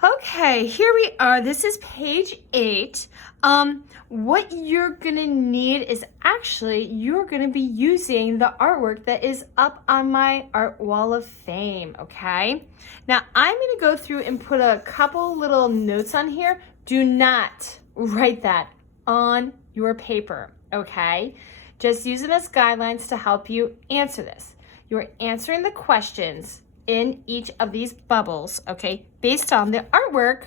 Okay, here we are. This is page 8. What you're gonna need is actually you're gonna be using the artwork that is up on my art wall of fame, okay? Now I'm gonna go through and put a couple little notes on here. Do not write that on your paper, okay? Just use them as guidelines to help you answer this. You're answering the questions in each of these bubbles, okay, based on the artwork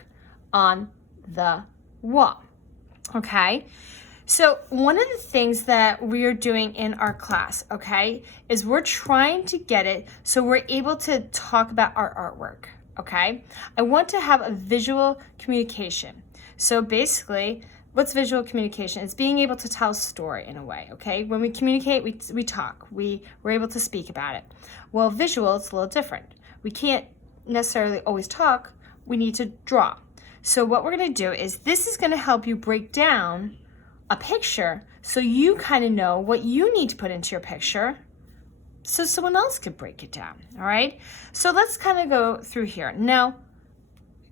on the wall, okay? So one of the things that we're doing in our class, okay, is we're trying to get it so we're able to talk about our artwork, okay? I want to have a visual communication. So basically, what's visual communication? It's being able to tell a story in a way, okay? When we communicate, we talk. We're able to speak about it. Well, visual, it's a little different. We can't necessarily always talk. We need to draw. So what we're going to do is this is going to help you break down a picture so you kind of know what you need to put into your picture so someone else could break it down, all right? So let's kind of go through here. Now,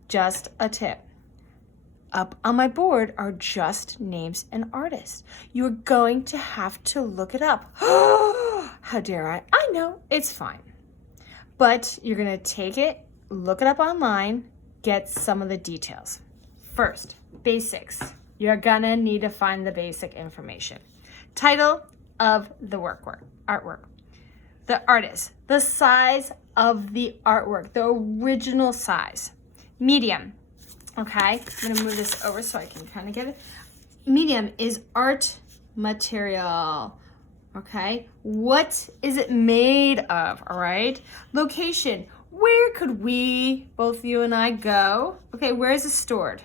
just a tip. Up on my board are just names and artists. You're going to have to look it up. How dare I? I know, it's fine. But you're gonna take it, look it up online, get some of the details. First, basics. You're gonna need to find the basic information. Title of the artwork. The artist, the size of the artwork, the original size. Medium. Okay, I'm gonna move this over so I can kind of get it. Medium is art material. Okay, what is it made of? All right, location. Where could we, both you and I, go? Okay, where is it stored?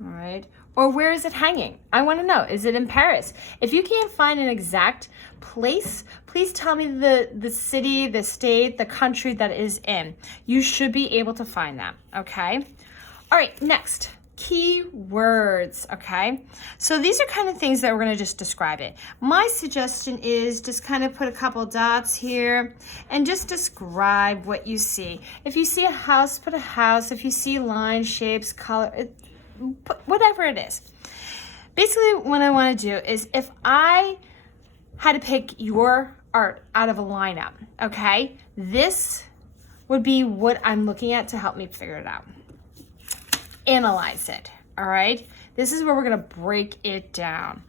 All right, or where is it hanging? I want to know. Is it in Paris? If you can't find an exact place, please tell me the city, the state, the country that it is in. You should be able to find that. Okay. All right, next, keywords, okay? So these are kind of things that we're gonna just describe it. My suggestion is just kind of put a couple dots here and just describe what you see. If you see a house, put a house. If you see lines, shapes, color, whatever it is. Basically, what I wanna do is if I had to pick your art out of a lineup, okay? This would be what I'm looking at to help me figure it out. Analyze it, all right? This is where we're gonna break it down.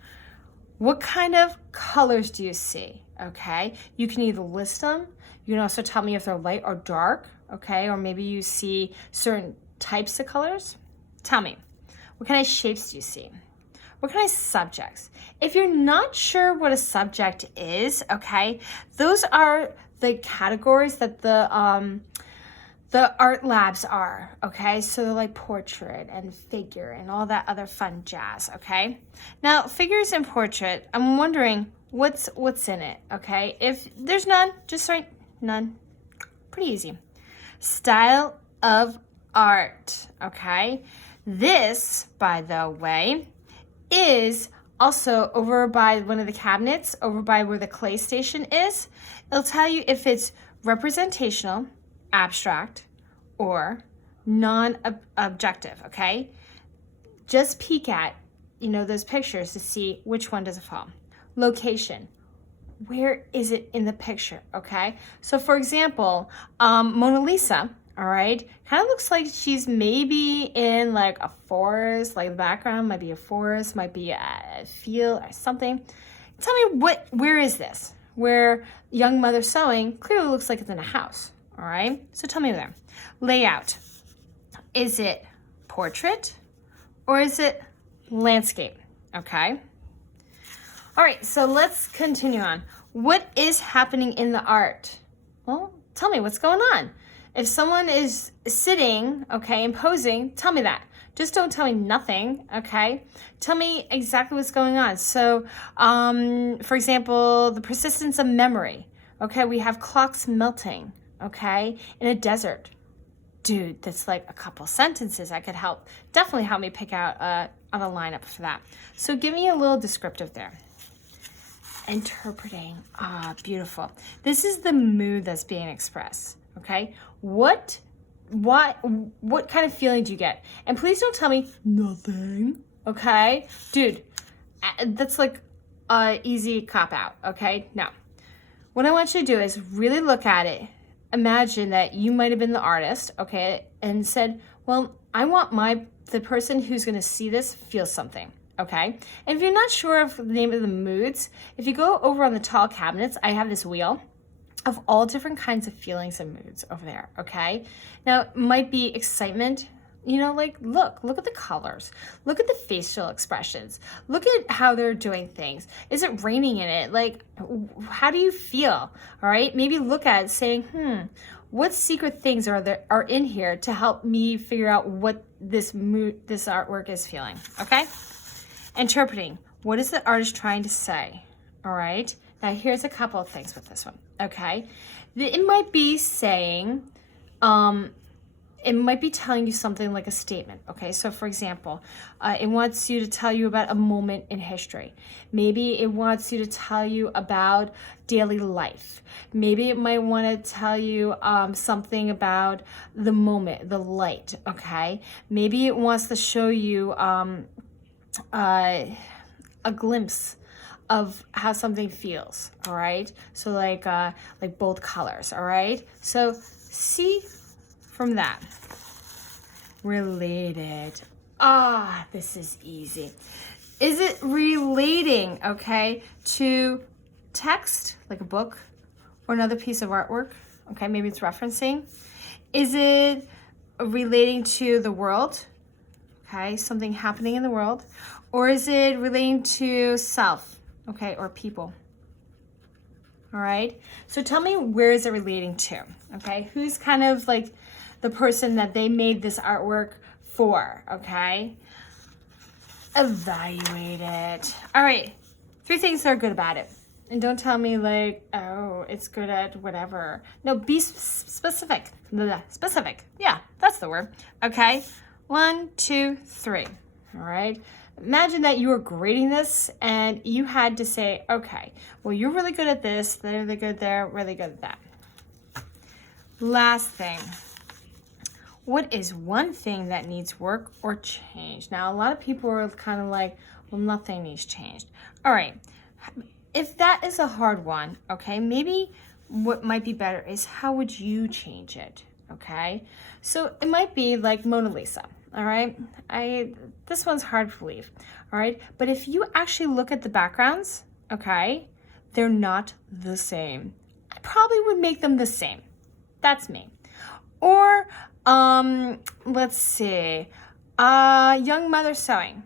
What kind of colors do you see, okay? You can either list them, you can also tell me if they're light or dark, okay? Or maybe you see certain types of colors. Tell me, what kind of shapes do you see? What kind of subjects? If you're not sure what a subject is, okay, those are the categories that the art labs are, okay? So they're like portrait and figure and all that other fun jazz, okay? Now, figures and portrait, I'm wondering what's in it, okay? If there's none, just write none. Pretty easy. Style of art, okay? This, by the way, is also over by one of the cabinets, over by where the clay station is. It'll tell you if it's representational, abstract, or non-objective, okay? Just peek at, those pictures to see which one does it fall. Location. Where is it in the picture, okay? So for example, Mona Lisa, all right, kind of looks like she's maybe in like a forest, like the background might be a forest, might be a field or something. Tell me where is this? Where young mother sewing clearly looks like it's in a house. All right, so tell me there. Layout. Is it portrait or is it landscape? Okay. All right, so let's continue on. What is happening in the art? Well, tell me what's going on. If someone is sitting, okay, and posing, tell me that. Just don't tell me nothing, okay? Tell me exactly what's going on. So, for example, the persistence of memory. Okay, we have clocks melting. Okay, in a desert. Dude, that's like a couple sentences I could definitely help me pick out a lineup for that. So give me a little descriptive there. Interpreting, beautiful. This is the mood that's being expressed, okay? What what kind of feeling do you get? And please don't tell me nothing, okay? Dude, that's like a easy cop out, okay? No. What I want you to do is really look at it. Imagine that you might have been the artist, okay, and said, well, I want the person who's going to see this feel something, okay? And if you're not sure of the name of the moods, if you go over on the tall cabinets, I have this wheel of all different kinds of feelings and moods over there, okay? Now, it might be excitement, like look at the colors, look at the facial expressions, look at how they're doing things. Is it raining in it? Like, how do you feel? All right, maybe look at it saying, what secret things are in here to help me figure out what this artwork is feeling, okay? Interpreting, what is the artist trying to say? All right, now here's a couple of things with this one, okay? It might be saying, it might be telling you something like a statement, okay? So for example, it wants you to tell you about a moment in history. Maybe it wants you to tell you about daily life. Maybe it might want to tell you something about the moment, the light, okay? Maybe it wants to show you a glimpse of how something feels, all right? So like both colors, all right? So see from that. Related. This is easy. Is it relating, okay, to text, like a book or another piece of artwork? Okay, maybe it's referencing. Is it relating to the world? Okay, something happening in the world. Or is it relating to self, okay, or people? All right, so tell me, where is it relating to? Okay, who's kind of like the person that they made this artwork for, okay? Evaluate it. All right, 3 things that are good about it. And don't tell me like, oh, it's good at whatever. No, be specific. Specific, yeah, that's the word, okay? 1, 2, 3, all right? Imagine that you were grading this and you had to say, okay, well, you're really good at this, they're really good there, really good at that. Last thing. What is one thing that needs work or change? Now, a lot of people are kind of like, well, nothing needs changed. All right, if that is a hard one, okay, maybe what might be better is how would you change it, okay? So it might be like Mona Lisa, all right? This one's hard to believe, all right? But if you actually look at the backgrounds, okay, they're not the same. I probably would make them the same. That's me. Or, let's see, young mother sewing.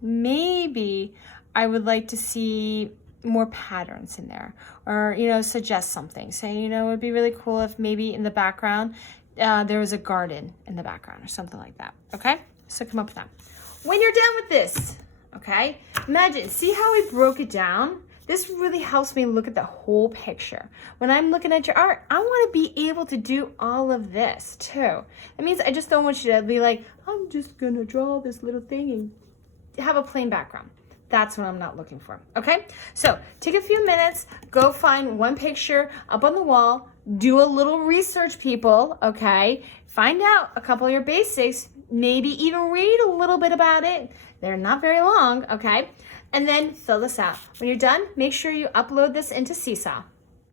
Maybe I would like to see more patterns in there, or, suggest something. Say, it would be really cool if maybe in the background, there was a garden in the background or something like that, okay? So come up with that. When you're done with this, okay, imagine, see how we broke it down? This really helps me look at the whole picture. When I'm looking at your art, I want to be able to do all of this too. That means I just don't want you to be like, I'm just gonna draw this little thing and have a plain background. That's what I'm not looking for, okay? So take a few minutes, go find one picture up on the wall, do a little research, people, okay? Find out a couple of your basics, maybe even read a little bit about it. They're not very long, okay? And then fill this out. When you're done, make sure you upload this into Seesaw.